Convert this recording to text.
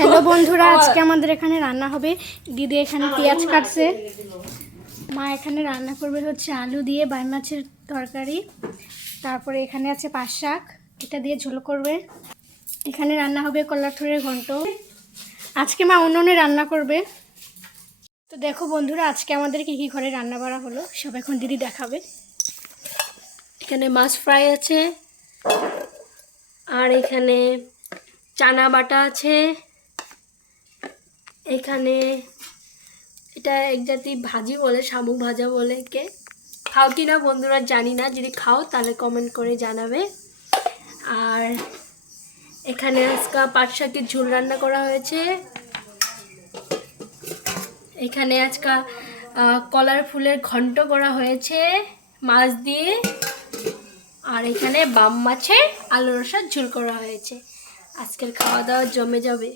Hello বন্ধুরা, আজকে আমাদের এখানে রান্না হবে। দিদি এখানে পেঁয়াজ কাটছে, মা এখানে রান্না করবে হচ্ছে আলু দিয়ে বাই মাছের তরকারি। তারপরে এখানে আছে পাট শাক, এটা দিয়ে ঝোল করবে। এখানে রান্না হবে কলার ঠোরের ঘন্ট। আজকে মা উনুনে রান্না করবে। তো দেখো বন্ধুরা, আজকে আমাদের কি কি ঘরে রান্না বাড়া হলো সব এখন দিদি দেখাবে। এখানে মাছ ফ্রাই আছে, আর এখানে চানা বাটা আছে। এখানে এটা এক জাতি ভাজি বলে, শামুক ভাজা বলে। কে খাও কি না বন্ধুরা জানি না, যদি খাও তাহলে কমেন্ট করে জানাবে। আর এখানে আজকে পাট শাকের ঝোল রান্না করা হয়েছে। এখানে আজকে কলার ফুলের ঘন্ট করা হয়েছে মাছ দিয়ে। আর এখানে বাম মাছের আলু রসার ঝোল করা হয়েছে। আজকের খাওয়া দাওয়া জমে যাবে।